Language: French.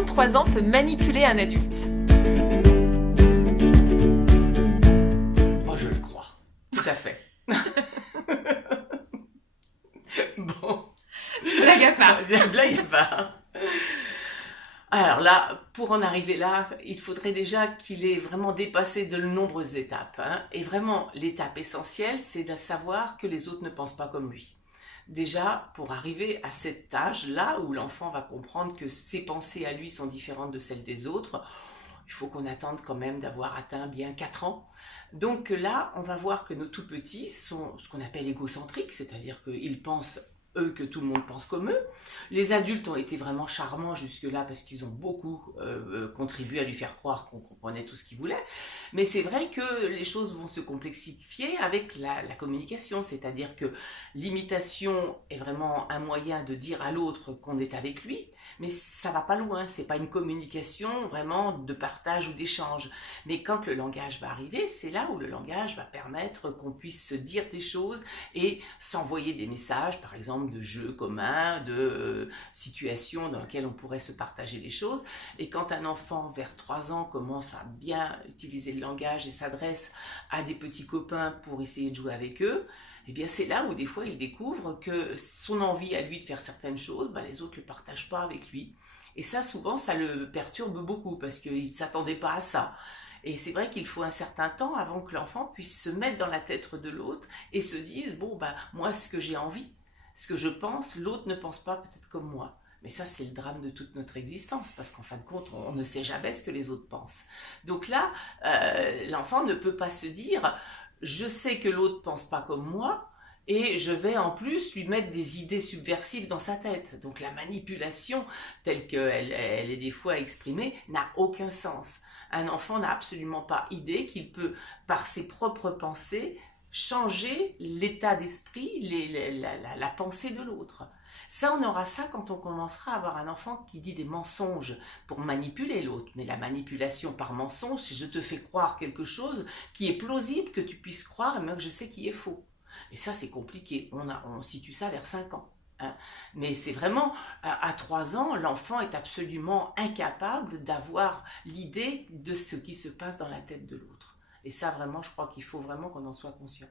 enfant de 3 ans peut manipuler un adulte? Oh, je le crois. Tout à fait. Bon. Blague à part. Blague à part. Alors là, pour en arriver là, il faudrait déjà qu'il ait vraiment dépassé de nombreuses étapes, hein. Et vraiment, l'étape essentielle, c'est de savoir que les autres ne pensent pas comme lui. Déjà, pour arriver à cet âge-là où l'enfant va comprendre que ses pensées à lui sont différentes de celles des autres, il faut qu'on attende quand même d'avoir atteint bien 4 ans. Donc là, on va voir que nos tout-petits sont ce qu'on appelle égocentriques, c'est-à-dire qu'ils pensent eux que tout le monde pense comme eux. Les adultes ont été vraiment charmants jusque-là parce qu'ils ont beaucoup contribué à lui faire croire qu'on comprenait tout ce qu'il voulait. Mais c'est vrai que les choses vont se complexifier avec la communication, c'est-à-dire que l'imitation est vraiment un moyen de dire à l'autre qu'on est avec lui, mais ça va pas loin, c'est pas une communication vraiment de partage ou d'échange. Mais quand le langage va arriver, c'est là où le langage va permettre qu'on puisse se dire des choses et s'envoyer des messages, par exemple de jeux communs, de situations dans lesquelles on pourrait se partager les choses. Et quand un enfant vers 3 ans commence à bien utiliser le langage et s'adresse à des petits copains pour essayer de jouer avec eux, eh bien c'est là où des fois il découvre que son envie à lui de faire certaines choses, les autres ne le partagent pas avec lui. Et ça, souvent, ça le perturbe beaucoup parce qu'il ne s'attendait pas à ça. Et c'est vrai qu'il faut un certain temps avant que l'enfant puisse se mettre dans la tête de l'autre et se dise, moi, ce que j'ai envie, ce que je pense, l'autre ne pense pas peut-être comme moi. Mais ça, c'est le drame de toute notre existence, parce qu'en fin de compte, on ne sait jamais ce que les autres pensent. Donc là, l'enfant ne peut pas se dire, je sais que l'autre pense pas comme moi, et je vais en plus lui mettre des idées subversives dans sa tête. Donc la manipulation, telle qu'elle est des fois exprimée, n'a aucun sens. Un enfant n'a absolument pas idée qu'il peut, par ses propres pensées, changer l'état d'esprit, la pensée de l'autre. Ça, on aura ça quand on commencera à avoir un enfant qui dit des mensonges pour manipuler l'autre. Mais la manipulation par mensonge, c'est je te fais croire quelque chose qui est plausible que tu puisses croire, et moi que je sais qui est faux. Et ça, c'est compliqué. On situe ça vers 5 ans. Hein. Mais c'est vraiment, à 3 ans, l'enfant est absolument incapable d'avoir l'idée de ce qui se passe dans la tête de l'autre. Et ça, vraiment, je crois qu'il faut vraiment qu'on en soit conscient.